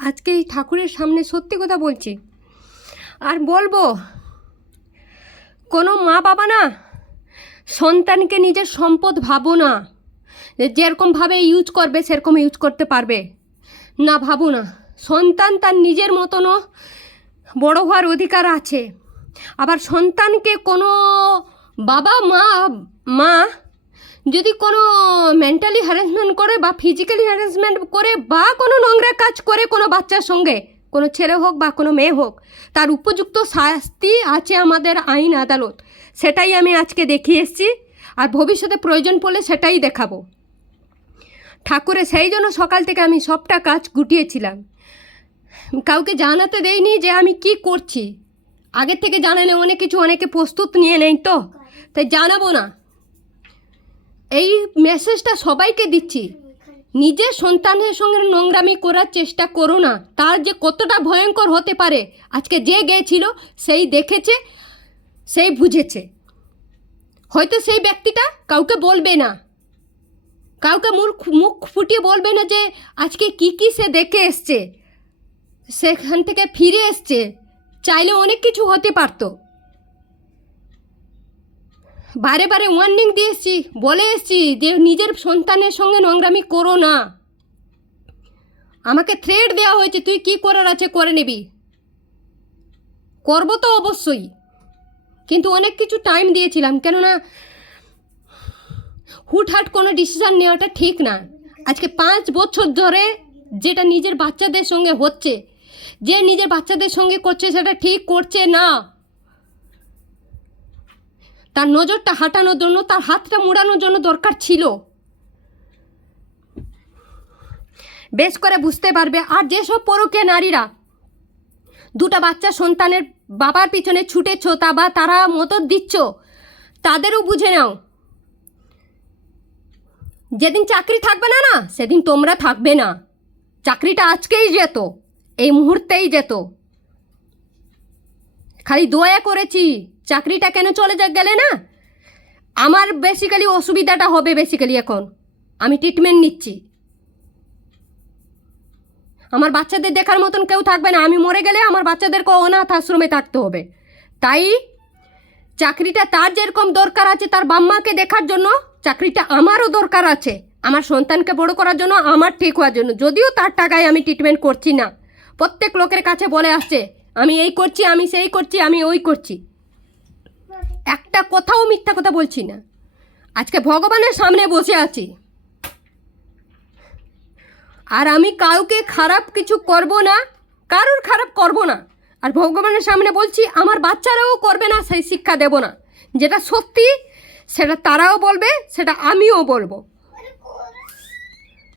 আজকে এই ঠাকুরের সামনে সত্যি কথা বলছি। আর বলবো, কোনো মা বাবা না সন্তানকে নিজের সম্পদ ভাবো না, যেরকমভাবে ইউজ করবে সেরকম ইউজ করতে পারবে না, ভাবো না। সন্তান তার নিজের মতনও বড় হওয়ার অধিকার আছে। আবার সন্তানকে কোনো বাবা মা যদি কোনো মেন্টালি হ্যারাসমেন্ট করে বা ফিজিক্যালি হ্যারাসমেন্ট করে বা কোনো নোংরা কাজ করে কোনো বাচ্চার সঙ্গে, কোনো ছেলে হোক বা কোনো মেয়ে হোক, তার উপযুক্ত শাস্তি আছে আমাদের আইন আদালত। সেটাই আমি আজকে দেখিয়ে এসেছি, আর ভবিষ্যতে প্রয়োজন পড়লে সেটাই দেখাবো। ঠাকুরের সেই জন্য সকাল থেকে আমি সবটা কাজ গুটিয়েছিলাম, কাউকে জানাতে দেইনি যে আমি কি করছি। আগের থেকে জানালে অনেক কিছু অনেকে প্রস্তুত নিয়ে নেই, তো তাই জানাবো না। এই মেসেজটা সবাইকে দিচ্ছি, নিজের সন্তানের সঙ্গে নোংরামি করার চেষ্টা করো না। তার যে কতটা ভয়ঙ্কর হতে পারে আজকে যে গিয়েছিল সেই দেখেছে, সেই বুঝেছে। হয়তো সেই ব্যক্তিটা কাউকে বলবে না, কাউকে মুখ ফুটিয়ে বলবে না যে আজকে কি সে দেখে এসছে, সেখান থেকে ফিরে এসছে। চাইলে অনেক কিছু হতে পারতো। বারে বারে ওয়ার্নিং দিয়ে এসছি, বলে এসছি যে নিজের সন্তানের সঙ্গে নোংরামি করো না। আমাকে থ্রেট দেওয়া হয়েছে, তুই কি করার আছে করে নিবি। করবো তো অবশ্যই, কিন্তু অনেক কিছু টাইম দিয়েছিলাম, কেননা হুটহাট কোনো ডিসিশান নেওয়াটা ঠিক না। আজকে 5 বছর ধরে যেটা নিজের বাচ্চাদের সঙ্গে হচ্ছে, যে নিজের বাচ্চাদের সঙ্গে করছে সেটা ঠিক করছে না। তার নজরটা হাঁটানোর জন্য, তার হাতটা মুড়ানোর জন্য দরকার ছিল। বেশ করে বুঝতে পারবে। আর যেসব পরকীয়া নারীরা দুটা বাচ্চা সন্তানের বাবার পিছনে ছুটেছ, বা তারা মদত দিচ্ছ, তাদেরও বুঝে নাও, যেদিন চাকরি থাকবে না সেদিন তোমরা থাকবে না। চাকরিটা আজকেই যেত, এই মুহূর্তেই যেত। খালি দয়া করেছি, চাকরিটা কেন চলে গেলে না। আমার বেসিক্যালি অসুবিধাটা হবে, বেসিক্যালি এখন আমি ট্রিটমেন্ট নিচ্ছি। আমার বাচ্চাদের দেখার মতন কেউ থাকবে না। আমি মরে গেলে আমার বাচ্চাদেরকে অনাথ আশ্রমে থাকতে হবে। তাই চাকরিটা তার যেরকম দরকার আছে তার বাম্মাকে দেখার জন্য, চাকরিটা আমারও দরকার আছে আমার সন্তানকে বড় করার জন্য, আমার ঠিক হওয়ার জন্য। যদিও তার টাকায় আমি ট্রিটমেন্ট করছি না, প্রত্যেক লোকের কাছে বলে আসছে আমি এই করছি, আমি সেই করছি, আমি ওই করছি। একটা কথাও মিথ্যা কথা বলছি না। আজকে ভগবানের সামনে বসে আছি, আর আমি কাউকে খারাপ কিছু করব না, কারোর খারাপ করব না। আর ভগবানের সামনে বলছি আমার বাচ্চারাও করবে না, সেই শিক্ষা দেব না। যেটা সত্যি সেটা তারাও বলবে, সেটা আমিও বলবো।